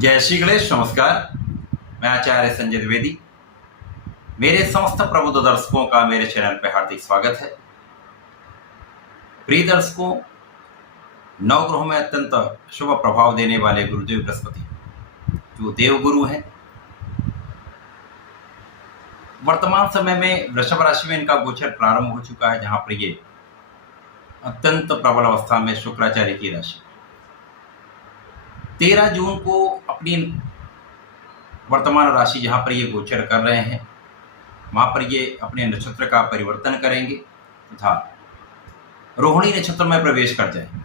जय श्री गणेश। नमस्कार, मैं आचार्य संजय द्विवेदी। मेरे समस्त प्रबुद्ध दर्शकों का मेरे चैनल पर हार्दिक स्वागत है। प्रिय दर्शकों, नवग्रहों में अत्यंत शुभ प्रभाव देने वाले गुरुदेव बृहस्पति जो देवगुरु हैं, वर्तमान समय में वृषभ राशि में इनका गोचर प्रारंभ हो चुका है, जहां पर ये अत्यंत प्रबल अवस्था में शुक्राचार्य की राशि 13 जून को अपनी वर्तमान राशि जहां पर ये गोचर कर रहे हैं, वहां पर ये अपने नक्षत्र का परिवर्तन करेंगे तथा रोहिणी नक्षत्र में प्रवेश कर जाएंगे।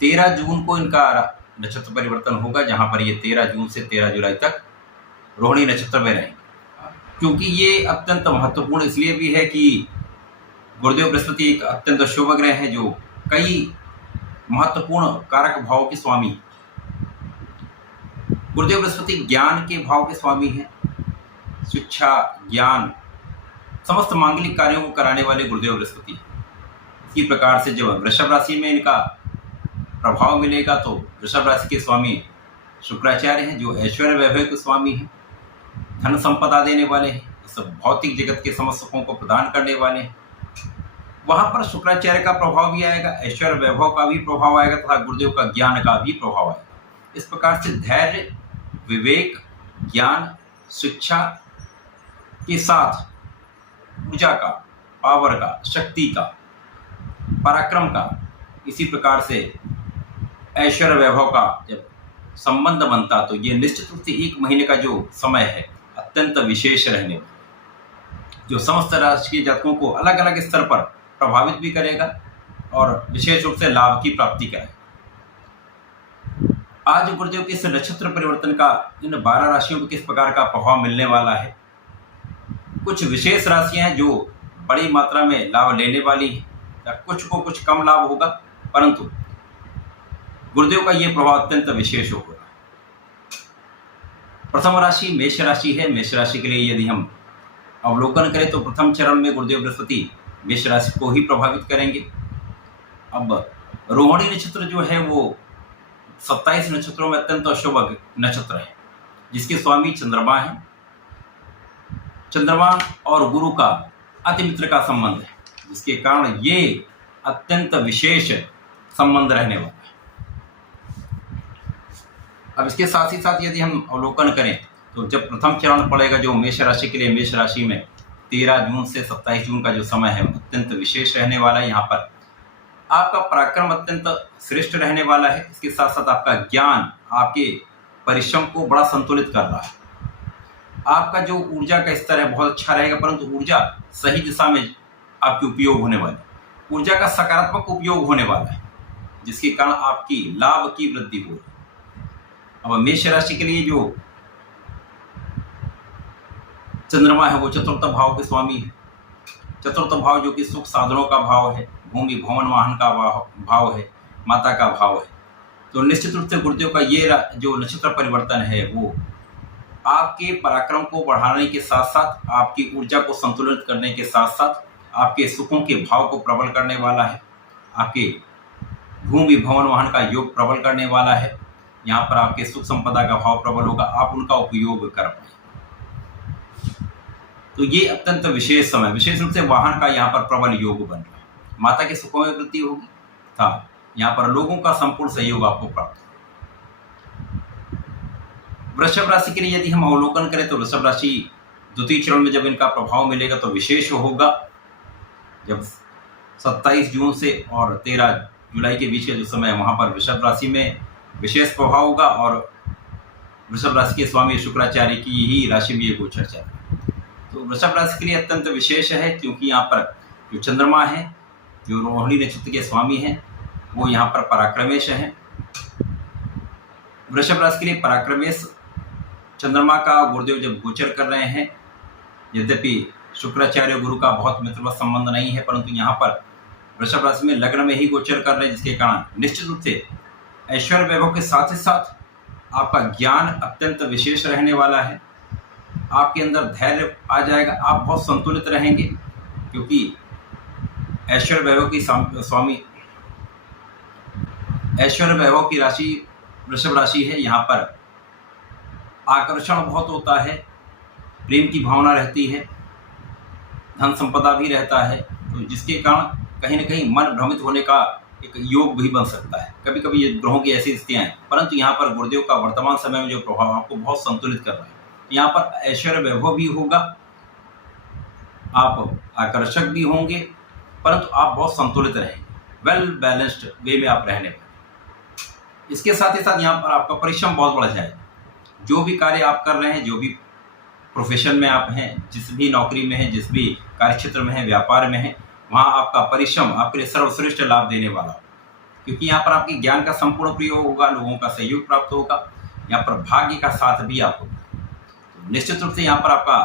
13 जून को इनका नक्षत्र परिवर्तन होगा, जहां पर ये 13 जून से 13 जुलाई तक रोहिणी नक्षत्र में रहेंगे। क्योंकि ये अत्यंत महत्वपूर्ण इसलिए भी है कि गुरुदेव बृहस्पति एक अत्यंत शुभ ग्रह है जो कई महत्वपूर्ण कारक भावों के स्वामी हैं। गुरुदेव बृहस्पति ज्ञान के भाव के स्वामी हैं। शिक्षा, ज्ञान, समस्त मांगलिक कार्यों को कराने वाले गुरुदेव बृहस्पति हैं। इसी प्रकार से जब वृषभ राशि में इनका प्रभाव मिलेगा तो वृषभ राशि के स्वामी शुक्राचार्य हैं जो ऐश्वर्य वैभव के स्वामी हैं, धन संपदा देने वाले हैं, इस भौतिक जगत के समस्त सुखों को प्रदान करने वाले हैं। वहां पर शुक्राचार्य का प्रभाव भी आएगा, ऐश्वर्य वैभव का भी प्रभाव आएगा तथा गुरुदेव का ज्ञान का भी प्रभाव आएगा। इस प्रकार से धैर्य, विवेक, ज्ञान, शिक्षा के साथ ऊर्जा का, पावर का, शक्ति का, पराक्रम का, इसी प्रकार से ऐश्वर्य वैभव का जब संबंध बनता तो ये निश्चित रूप से 1 महीने का जो समय है अत्यंत विशेष रहने वाला, जो समस्त राशि के जातकों को अलग अलग स्तर पर प्रभावित भी करेगा और विशेष रूप से लाभ की प्राप्ति करेगा। आज गुरुदेव के इस नक्षत्र परिवर्तन का इन 12 राशियों को किस प्रकार का प्रभाव मिलने वाला है। कुछ विशेष राशियां हैं जो बड़ी मात्रा में लाभ लेने वाली हैं, या कुछ को कुछ कम लाभ होगा, परंतु गुरुदेव का यह प्रभाव अत्यंत विशेष होगा। प्रथम राशि मेष राशि है। मेष राशि के लिए यदि हम अवलोकन करें तो प्रथम चरण में गुरुदेव बृहस्पति मेष राशि को ही प्रभावित करेंगे। अब रोहिणी नक्षत्र जो है वो 27 नक्षत्रों में अत्यंत अशुभ नक्षत्र है, जिसके स्वामी चंद्रमा है। चंद्रमा और गुरु का अति मित्र का संबंध है, जिसके कारण ये अत्यंत विशेष संबंध रहने वाला है। अब इसके साथ ही साथ यदि हम अवलोकन करें तो जब प्रथम चरण पड़ेगा जो मेष राशि के लिए, मेष राशि में 13 जून से 27 जून का जो समय है अत्यंत विशेष रहने वाला है। यहाँ पर आपका पराक्रम अत्यंत श्रेष्ठ रहने वाला है। इसके साथ साथ आपका ज्ञान आपके परिश्रम को बड़ा संतुलित कर रहा है। आपका जो ऊर्जा का स्तर है बहुत अच्छा रहेगा, परंतु ऊर्जा सही दिशा में आपकी उपयोग होने वाली है, ऊर्जा का सकारात्मक उपयोग होने वाला है, जिसके कारण आपकी लाभ की वृद्धि हो रही है। अब मेष राशि के लिए जो चंद्रमा है वो चतुर्थ भाव के स्वामी है। चतुर्थ भाव जो कि सुख साधनों का भाव है, भूमि भवन वाहन का भाव है, माता का भाव है। तो निश्चित रूप से गुरुदेव का ये जो नक्षत्र परिवर्तन है वो आपके पराक्रम को बढ़ाने के साथ साथ आपकी ऊर्जा को संतुलित करने के साथ साथ आपके सुखों के भाव को प्रबल करने वाला है। आपके भूमि भवन वाहन का योग प्रबल करने वाला है। यहाँ पर आपके सुख संपदा का भाव प्रबल होगा, आप उनका उपयोग कर पाएंगे। तो ये अत्यंत विशेष समय, विशेष रूप से वाहन का यहाँ पर प्रबल योग बन रहा है। माता के सुखों में वृद्धि होगी तथा यहाँ पर लोगों का संपूर्ण सहयोग आपको प्राप्त होगा। वृषभ राशि के लिए यदि हम अवलोकन करें तो वृषभ राशि द्वितीय चरण में जब इनका प्रभाव मिलेगा तो विशेष होगा। जब 27 जून से और 13 जुलाई के बीच का जो समय है वहाँ पर वृषभ राशि में विशेष प्रभाव होगा और वृषभ राशि के स्वामी शुक्राचार्य की ही राशि में ये गोचर चल रहा है। तो वृषभ राशि के लिए अत्यंत विशेष है, क्योंकि यहाँ पर जो चंद्रमा है जो रोहिणी नक्षत्र के स्वामी हैं वो यहाँ पर पराक्रमेश हैं। वृषभ राशि के लिए पराक्रमेश चंद्रमा का गुरुदेव जब गोचर कर रहे हैं, यद्यपि शुक्राचार्य गुरु का बहुत मित्रवत संबंध नहीं है, परंतु यहाँ पर वृषभ राशि में लग्न में ही गोचर कर रहे हैं, जिसके कारण निश्चित रूप से ऐश्वर्य वैभव के साथ ही साथ आपका ज्ञान अत्यंत विशेष रहने वाला है। आपके अंदर धैर्य आ जाएगा, आप बहुत संतुलित रहेंगे, क्योंकि ऐश्वर्य वैभव की स्वामी ऐश्वर्य वैभव की राशि वृषभ राशि है। यहाँ पर आकर्षण बहुत होता है, प्रेम की भावना रहती है, धन संपदा भी रहता है, तो जिसके कारण कहीं न कहीं मन भ्रमित होने का एक योग भी बन सकता है। कभी कभी ये ग्रहों की ऐसी स्थितियाँ हैं, परंतु यहाँ पर गुरुदेव का वर्तमान समय में जो प्रभाव आपको बहुत संतुलित कर रहा है। यहाँ पर ऐश्वर्य वैभव भी होगा, आप आकर्षक भी होंगे, परंतु आप बहुत संतुलित रहेंगे, वेल बैलेंस्ड वे में आप रहने पाएंगे। इसके साथ ही साथ यहाँ पर आपका परिश्रम बहुत बढ़ जाएगा। जो भी कार्य आप कर रहे हैं, जो भी प्रोफेशन में आप हैं, जिस भी नौकरी में हैं, जिस भी कार्यक्षेत्र में हैं, व्यापार में हैं, वहाँ आपका परिश्रम आपके लिए सर्वश्रेष्ठ लाभ देने वाला हो, क्योंकि यहाँ पर आपके ज्ञान का संपूर्ण प्रयोग होगा, लोगों का सहयोग प्राप्त होगा, यहाँ पर भाग्य का साथ भी आपको। तो निश्चित रूप से यहाँ पर आपका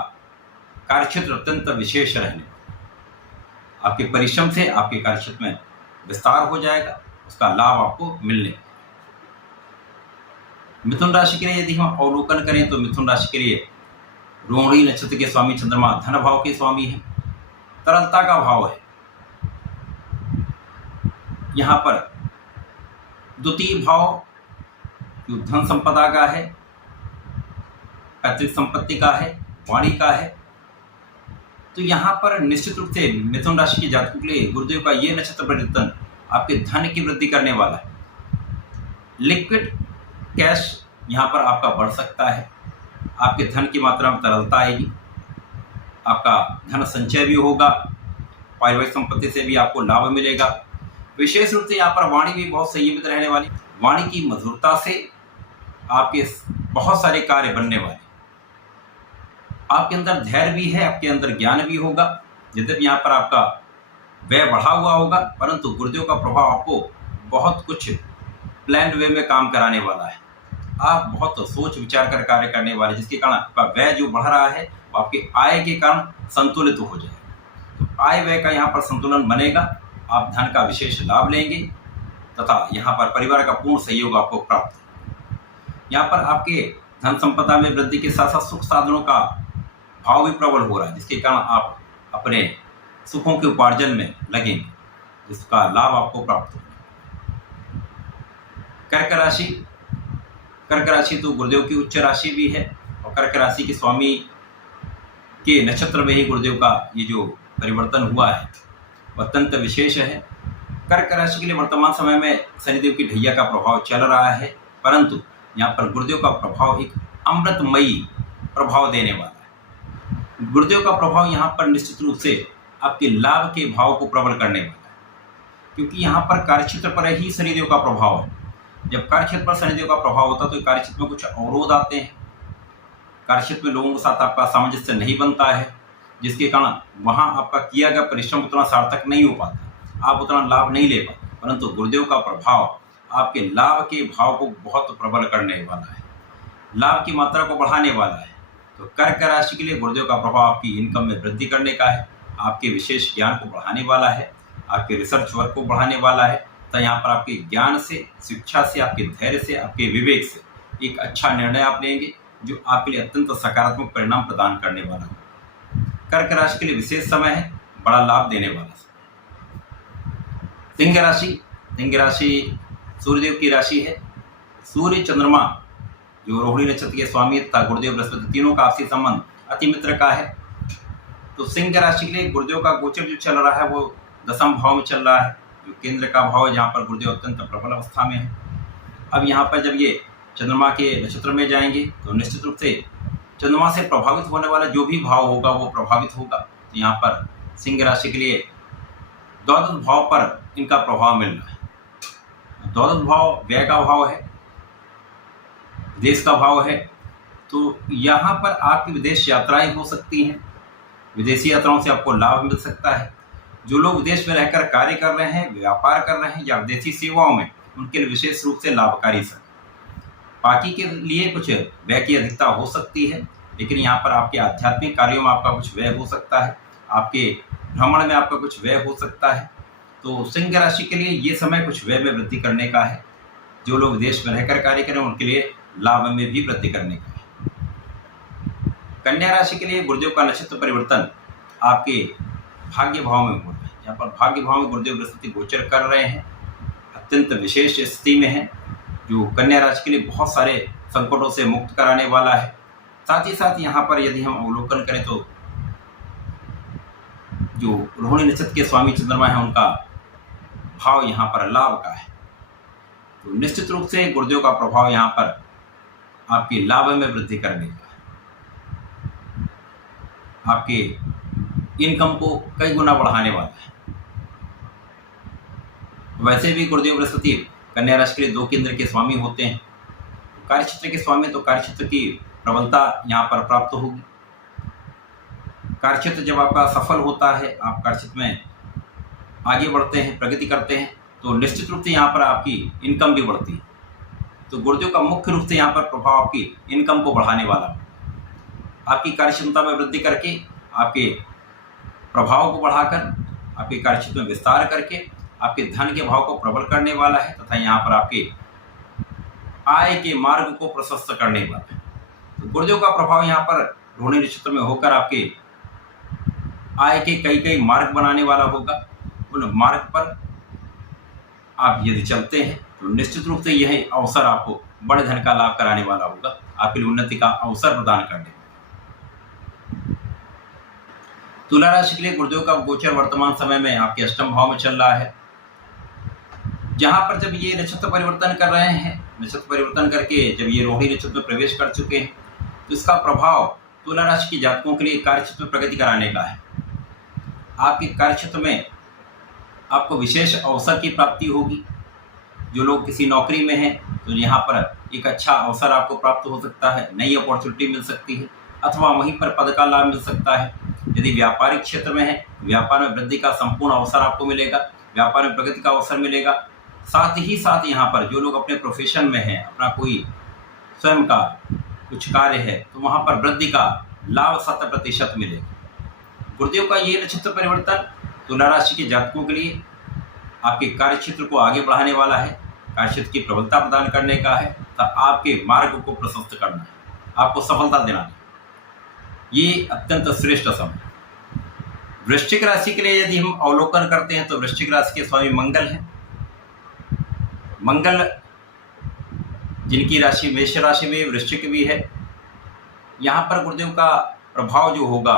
कार्यक्षेत्र अत्यंत विशेष रहने वाला। आपके परिश्रम से आपके कार्यक्षेत्र में विस्तार हो जाएगा, उसका लाभ आपको मिलने। मिथुन राशि के लिए यदि हम अवलोकन करें तो मिथुन राशि के लिए रोहिणी नक्षत्र के स्वामी चंद्रमा धन भाव के स्वामी है, तरलता का भाव है। यहाँ पर द्वितीय भाव जो धन संपदा का है, पैतृक संपत्ति का है, वाणी का है, तो यहाँ पर निश्चित रूप से मिथुन राशि के जातकों के लिए गुरुदेव का ये नक्षत्र परिवर्तन आपके धन की वृद्धि करने वाला है। लिक्विड कैश यहाँ पर आपका बढ़ सकता है, आपके धन की मात्रा में तरलता आएगी, आपका धन संचय भी होगा, पारिवारिक संपत्ति से भी आपको लाभ मिलेगा। विशेष रूप से यहाँ पर वाणी भी बहुत संयमित रहने वाली, वाणी की मधुरता से आपके बहुत सारे कार्य बनने वाले। आपके अंदर धैर्य भी है, आपके अंदर ज्ञान भी होगा। यद्यपि यहाँ पर आपका व्यय बढ़ा हुआ होगा, परंतु गुरुदेव का प्रभाव आपको बहुत कुछ प्लान्ड वे में काम कराने वाला है। आप बहुत सोच विचार कर कार्य करने वाले, जिसके कारण आपका व्यय जो बढ़ रहा है वो आपके आय के कारण संतुलित हो जाएगा। तो आय व्यय का यहाँ पर संतुलन बनेगा, आप धन का विशेष लाभ लेंगे तथा यहाँ पर परिवार का पूर्ण सहयोग आपको प्राप्त होगा। यहाँ पर आपके धन संपदा में वृद्धि के साथ साथ सुख साधनों का भाव भी प्रबल हो रहा है, जिसके कारण आप अपने सुखों के उपार्जन में लगेंगे, जिसका लाभ आपको प्राप्त होगा। कर्क राशि, कर्क राशि तो गुरुदेव की उच्च राशि भी है और कर्क राशि के स्वामी के नक्षत्र में ही गुरुदेव का ये जो परिवर्तन हुआ है वह अत्यंत विशेष है। कर्क राशि के लिए वर्तमान समय में शनिदेव की ढैया का प्रभाव चल रहा है, परंतु यहाँ पर गुरुदेव का प्रभाव एक अमृतमयी प्रभाव देने वाला है। गुरुदेव का प्रभाव यहाँ पर निश्चित रूप से आपके लाभ के भाव को प्रबल करने वाला है, क्योंकि यहाँ पर कार्यक्षेत्र पर ही शनिदेव का प्रभाव है। जब कार्यक्षेत्र पर शनिदेव का प्रभाव होता है तो कार्यक्षेत्र में कुछ अवरोध आते हैं, कार्यक्षेत्र में लोगों के साथ आपका सामंजस्य नहीं बनता है, जिसके कारण वहाँ आपका किया गया परिश्रम उतना सार्थक नहीं हो पाता, आप उतना लाभ नहीं ले पाते। परंतु गुरुदेव का प्रभाव आपके लाभ के भाव को बहुत प्रबल करने वाला है, लाभ की मात्रा को बढ़ाने वाला है। तो कर्क राशि के लिए गुरुदेव का प्रभाव आपकी इनकम में वृद्धि करने का है, आपके विशेष ज्ञान को बढ़ाने वाला है, आपके रिसर्च वर्क को बढ़ाने वाला है। तो यहाँ पर आपके ज्ञान से, शिक्षा से, आपके धैर्य से, आपके विवेक से एक अच्छा निर्णय आप लेंगे जो आपके लिए अत्यंत सकारात्मक परिणाम प्रदान करने वाला है। कर्क राशि के लिए विशेष समय है, बड़ा लाभ देने वाला है। सिंह राशि, सिंह राशि सूर्यदेव की राशि है। सूर्य चंद्रमा जो रोहिणी नक्षत्र के स्वामी तथा गुरुदेव बृहस्पति, तीनों का आपसी संबंध अति मित्र का है। तो सिंह राशि के लिए गुरुदेव का गोचर जो चल रहा है वो दशम भाव में चल रहा है, जो केंद्र का भाव है, जहाँ पर गुरुदेव अत्यंत प्रबल अवस्था में है। अब यहाँ पर जब ये चंद्रमा के नक्षत्र में जाएंगे तो निश्चित रूप से चंद्रमा से प्रभावित होने वाला जो भी भाव होगा वो प्रभावित होगा। तो यहाँ पर सिंह राशि के लिए द्वादश भाव पर इनका प्रभाव मिल रहा है। द्वादश भाव व्यय का भाव है, विदेश का भाव है, तो यहाँ पर आपकी विदेश यात्राएं हो सकती हैं, विदेशी यात्राओं से आपको लाभ मिल सकता है। जो लोग विदेश में रहकर कार्य कर रहे हैं, व्यापार कर रहे हैं या विदेशी सेवाओं में, उनके लिए विशेष रूप से लाभकारी है। बाकी के लिए कुछ व्यय की अधिकता हो सकती है, लेकिन यहाँ पर आपके आध्यात्मिक कार्यों में आपका कुछ व्यय हो सकता है, आपके भ्रमण में आपका कुछ व्यय हो सकता है। तो सिंह राशि के लिए ये समय कुछ व्यय में वृद्धि करने का है। जो लोग विदेश में रहकर कार्य करें उनके लिए लाभ में भी वृद्धि करने का है। कन्या राशि के लिए गुरुदेव का नक्षत्र परिवर्तन आपके भाग्य भाव में हो रहा है। यहाँ पर भाग्य भाव में गुरुदेव बृहस्पति गोचर कर रहे हैं, अत्यंत विशेष स्थिति में है, जो कन्या राशि के लिए बहुत सारे संकटों से मुक्त कराने वाला है। साथ ही साथ यहाँ पर यदि हम अवलोकन करें तो जो रोहिणी नक्षत्र के स्वामी चंद्रमा है उनका भाव यहाँ पर लाभ का है, तो निश्चित रूप से गुरुदेव का प्रभाव यहाँ पर आपके लाभ में वृद्धि करने का है, आपके इनकम को कई गुना बढ़ाने वाला है। वैसे भी गुरुदेव बृहस्पति कन्या राशि के लिए 2 केंद्र के स्वामी होते हैं। कार्यक्षेत्र के स्वामी, तो कार्यक्षेत्र की प्रबलता यहाँ पर प्राप्त होगी। कार्यक्षेत्र जब आपका सफल होता है, आप कार्यक्षेत्र में आगे बढ़ते हैं, प्रगति करते हैं, तो निश्चित रूप से यहाँ पर आपकी इनकम भी बढ़ती है। तो गुरुदेव का मुख्य रूप से यहाँ पर प्रभाव आपकी इनकम को बढ़ाने वाला है, आपकी कार्यक्षमता में वृद्धि करके, आपके प्रभाव को बढ़ाकर, आपके कार्यक्षेत्र में विस्तार करके आपके धन के भाव को प्रबल करने वाला है तथा यहाँ पर आपके आय के मार्ग को प्रशस्त करने वाला है। तो गुरुदेव का प्रभाव यहाँ पर रोहिणी नक्षत्र में होकर आपके आय के कई मार्ग बनाने वाला होगा। उन मार्ग पर आप यदि चलते हैं तो निश्चित रूप से यह अवसर आपको बड़े धन का लाभ कराने वाला होगा, आपके लिए उन्नति का अवसर प्रदान करने वाला। तुला राशि के लिए गुरुदेव का गोचर वर्तमान समय में आपके अष्टम भाव में चल रहा है, जहां पर जब ये नक्षत्र परिवर्तन कर रहे हैं, नक्षत्र परिवर्तन करके जब ये रोहिणी नक्षत्र में प्रवेश कर चुके हैं, तो इसका प्रभाव तुला राशि के जातकों के लिए कार्यक्षेत्र में प्रगति कराने का है। आपके कार्यक्षेत्र में आपको विशेष अवसर की प्राप्ति होगी। जो लोग किसी नौकरी में हैं तो यहाँ पर एक अच्छा अवसर आपको प्राप्त हो सकता है, नई अपॉर्चुनिटी मिल सकती है, अथवा वहीं पर पद का लाभ मिल सकता है। यदि व्यापारिक क्षेत्र में है, व्यापार में वृद्धि का संपूर्ण अवसर आपको मिलेगा, व्यापार में प्रगति का अवसर मिलेगा। साथ ही साथ यहाँ पर जो लोग अपने प्रोफेशन में हैं, अपना कोई स्वयं का कुछ कार्य है, तो वहाँ पर वृद्धि का लाभ 100% मिलेगा। गुरुदेव का ये नक्षत्र परिवर्तन तुला राशि के जातकों के लिए आपके कार्यक्षेत्र को आगे बढ़ाने वाला है, कार्यक्षेत्र की प्रबलता प्रदान करने का है, तथा आपके मार्ग को प्रशस्त करना है, आपको सफलता देना है। ये अत्यंत श्रेष्ठ समय। वृश्चिक राशि के लिए यदि हम अवलोकन करते हैं तो वृश्चिक राशि के स्वामी मंगल हैं। मंगल जिनकी राशि मेष राशि में वृश्चिक भी है, यहाँ पर गुरुदेव का प्रभाव जो होगा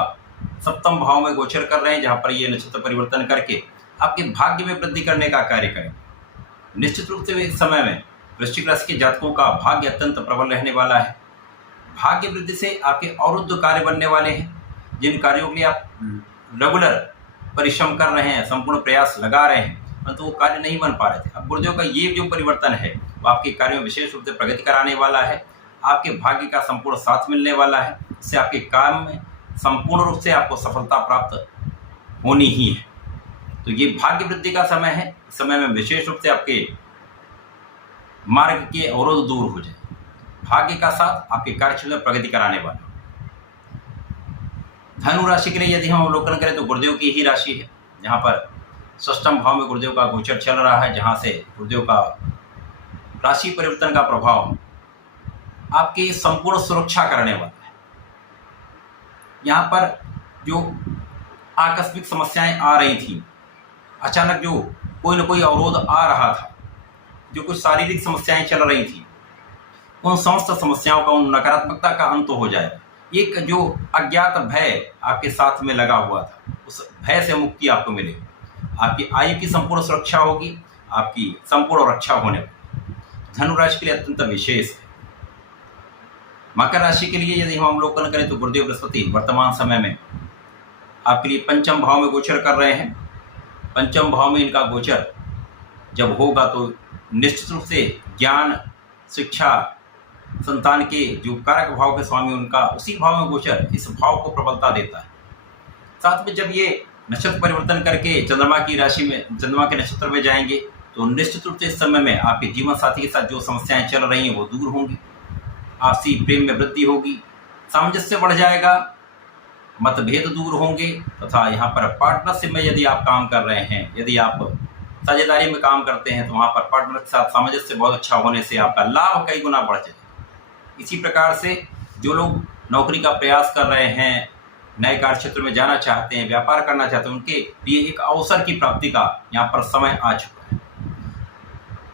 सप्तम भाव में गोचर कर रहे हैं, जहाँ पर ये नक्षत्र परिवर्तन करके आपके भाग्य में वृद्धि करने का कार्य करें। निश्चित रूप से इस समय में वृश्चिक राशि के जातकों का भाग्य अत्यंत प्रबल रहने वाला है। भाग्य वृद्धि से आपके अवरुद्ध कार्य बनने वाले हैं, जिन कार्यों के लिए आप रेगुलर परिश्रम कर रहे हैं, संपूर्ण प्रयास लगा रहे हैं, परंतु वो कार्य नहीं बन पा रहे थे। अब गुरुदेव का ये जो परिवर्तन है वो आपके कार्यों में विशेष रूप से प्रगति कराने वाला है, आपके भाग्य का संपूर्ण साथ मिलने वाला है। इससे आपके काम में संपूर्ण रूप से आपको सफलता प्राप्त होनी ही है। तो ये भाग्य वृद्धि का समय है। इस समय में विशेष रूप से आपके मार्ग के अवरोध दूर हो जाए, भाग्य का साथ आपके कार्यक्षेत्र में प्रगति कराने वाला। धनु राशि के लिए यदि हम अवलोकन करें तो गुरुदेव की ही राशि है, जहाँ पर षष्ठम भाव में गुरुदेव का गोचर चल रहा है, जहाँ से गुरुदेव का राशि परिवर्तन का प्रभाव आपकी संपूर्ण सुरक्षा करने वाला है। यहाँ पर जो आकस्मिक समस्याएं आ रही थी, अचानक जो कोई न कोई अवरोध आ रहा था, जो कुछ शारीरिक समस्याएं चल रही थी, उन समस्त समस्याओं का, उन नकारात्मकता का अंत हो जाएगा। एक जो अज्ञात भय आपके साथ में लगा हुआ था, उस भय से मुक्ति आपको मिलेगी। आपकी आयु की संपूर्ण सुरक्षा होगी, आपकी संपूर्ण रक्षा होने वाली। धनु राशि के लिए अत्यंत विशेष है। मकर राशि के लिए यदि हम अवलोकन करें तो गुरुदेव बृहस्पति वर्तमान समय में आपके लिए पंचम भाव में गोचर कर रहे हैं। पंचम भाव में इनका गोचर जब होगा तो निश्चित रूप से ज्ञान, शिक्षा, संतान के जो कारक भाव के स्वामी उनका उसी भाव में गोचर इस भाव को प्रबलता देता है। साथ में जब ये नक्षत्र परिवर्तन करके चंद्रमा की राशि में, चंद्रमा के नक्षत्र में जाएंगे तो निश्चित रूप से इस समय में आपके जीवन साथी के साथ जो समस्याएं चल रही हैं वो दूर होंगी, आपसी प्रेम में वृद्धि होगी, सामंजस्य बढ़ जाएगा, मतभेद दूर होंगे तथा यहाँ पर पार्टनरशिप में यदि आप काम कर रहे हैं, यदि आप साझेदारी में काम करते हैं तो वहाँ पर पार्टनर के साथ सामंजस्य बहुत अच्छा होने से आपका लाभ कई गुना बढ़ जाएगा। इसी प्रकार से जो लोग नौकरी का प्रयास कर रहे हैं, नए कार्य क्षेत्र में जाना चाहते हैं, व्यापार करना चाहते हैं, उनके लिए एक अवसर की प्राप्ति का यहाँ पर समय आ चुका है।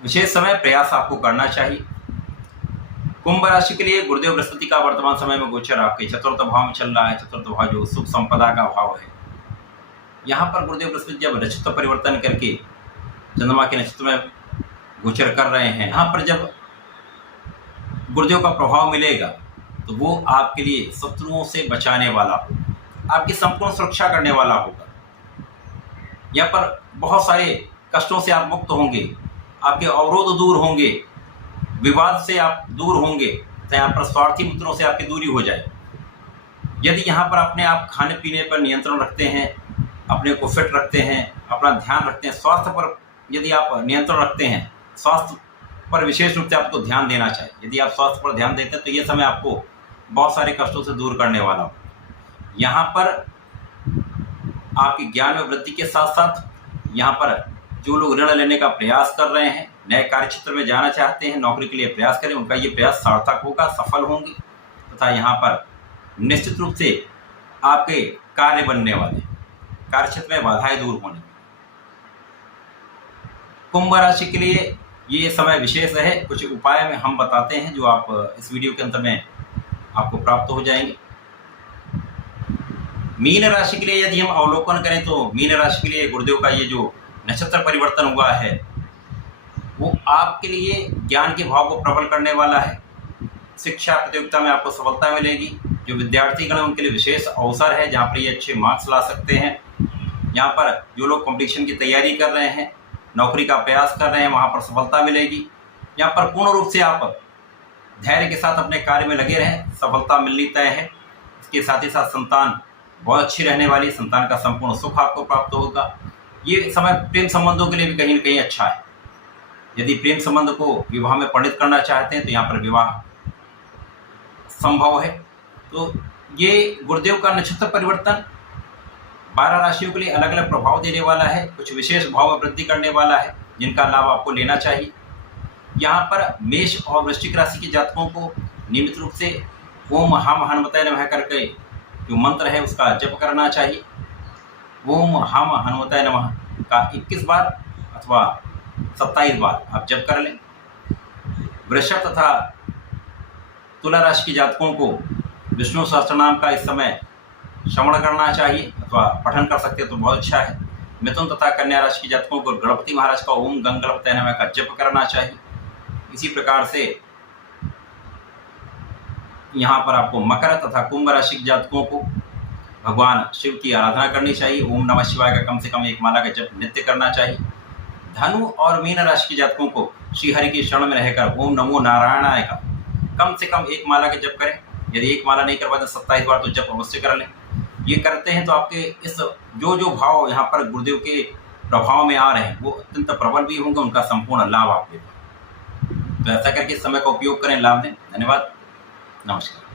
विशेष समय प्रयास आपको करना चाहिए। कुंभ राशि के लिए गुरुदेव बृहस्पति का वर्तमान समय में गोचर आपके चतुर्थ भाव में चल रहा है। चतुर्थ भाव जो सुख संपदा का भाव है, यहाँ पर गुरुदेव बृहस्पति जब नक्षत्र परिवर्तन करके चंद्रमा के नक्षत्र में गोचर कर रहे हैं, यहाँ पर जब गुरुदेव का प्रभाव मिलेगा तो वो आपके लिए शत्रुओं से बचाने वाला होगा, आपकी संपूर्ण सुरक्षा करने वाला होगा। यहाँ पर बहुत सारे कष्टों से आप मुक्त होंगे, आपके अवरोध दूर होंगे, विवाद से आप दूर होंगे, तो यहाँ पर स्वार्थी मित्रों से आपकी दूरी हो जाए। यदि यहाँ पर अपने आप खाने पीने पर नियंत्रण रखते हैं, अपने को फिट रखते हैं, अपना ध्यान रखते हैं, स्वास्थ्य पर यदि आप नियंत्रण रखते हैं, स्वास्थ्य पर विशेष रूप से आपको ध्यान देना चाहिए। यदि आप स्वास्थ्य पर ध्यान देते हैं तो ये समय आपको बहुत सारे कष्टों से दूर करने वाला हो। यहाँ पर आपके ज्ञान में वृद्धि के साथ साथ यहाँ पर जो लोग ऋण लेने का प्रयास कर रहे हैं, नए कार्य क्षेत्र में जाना चाहते हैं, नौकरी के लिए प्रयास करें, उनका ये प्रयास सार्थक होगा, सफल होंगे तथा यहाँ पर निश्चित रूप से आपके कार्य बनने वाले, कार्य क्षेत्र में बाधाएं दूर होने। कुंभ राशि के लिए ये समय विशेष है। कुछ उपाय में हम बताते हैं जो आप इस वीडियो के अंत में आपको प्राप्त हो जाएंगे। मीन राशि के लिए यदि हम अवलोकन करें तो मीन राशि के लिए गुरुदेव का ये जो नक्षत्र परिवर्तन हुआ है वो आपके लिए ज्ञान के भाव को प्रबल करने वाला है। शिक्षा प्रतियोगिता में आपको सफलता मिलेगी। जो विद्यार्थीगण हैं उनके लिए विशेष अवसर है जहाँ पर ये अच्छे मार्क्स ला सकते हैं। यहाँ पर जो लोग कंपटीशन की तैयारी कर रहे हैं, नौकरी का प्रयास कर रहे हैं, वहाँ पर सफलता मिलेगी। यहाँ पर पूर्ण रूप से आप धैर्य के साथ अपने कार्य में लगे रहें, सफलता मिलनी तय है। इसके साथ ही साथ संतान बहुत अच्छी रहने वाली, संतान का संपूर्ण सुख आपको प्राप्त होगा। ये समय प्रेम संबंधों के लिए भी कहीं न कहीं अच्छा है। यदि प्रेम संबंध को विवाह में परिणत करना चाहते हैं तो यहाँ पर विवाह संभव है। तो ये गुरुदेव का नक्षत्र परिवर्तन 12 राशियों के लिए अलग अलग प्रभाव देने वाला है। कुछ विशेष भाव में वृद्धि करने वाला है जिनका लाभ आपको लेना चाहिए। यहाँ पर मेष और वृश्चिक राशि के जातकों को नियमित रूप से ओम हम हनुमते नमः करके जो मंत्र है उसका जप करना चाहिए। ओम हम हनुमते नमः का 21 बार अथवा 27 बार आप जप कर लें। वृषभ तथा तुला राशि के जातकों को विष्णु सहस्त्रनाम का इस समय श्रवण करना चाहिए अथवा पठन कर सकते हैं तो बहुत अच्छा है। मिथुन तथा कन्या राशि के जातकों को गणपति महाराज का ओम गंग गणपते नमः का जप करना चाहिए। इसी प्रकार से यहाँ पर आपको मकर तथा कुंभ राशि के जातकों को भगवान शिव की आराधना करनी चाहिए। ओम नमः शिवाय का कम से कम 1 माला का जप नित्य करना चाहिए। धनु और मीन राशि के जातकों को श्री हरि की शरण में रहकर ओम नमो नारायणाय का कम से कम 1 माला के जप करें। यदि 1 माला नहीं कर पाते 27 बार तो जप अवश्य कर लें। ये करते हैं तो आपके इस जो भाव यहाँ पर गुरुदेव के प्रभाव में आ रहे हैं वो अत्यंत प्रबल भी होंगे, उनका संपूर्ण लाभ आप ले पाएंगे। तो ऐसा करके समय का उपयोग करें, लाभ दें। धन्यवाद, नमस्कार।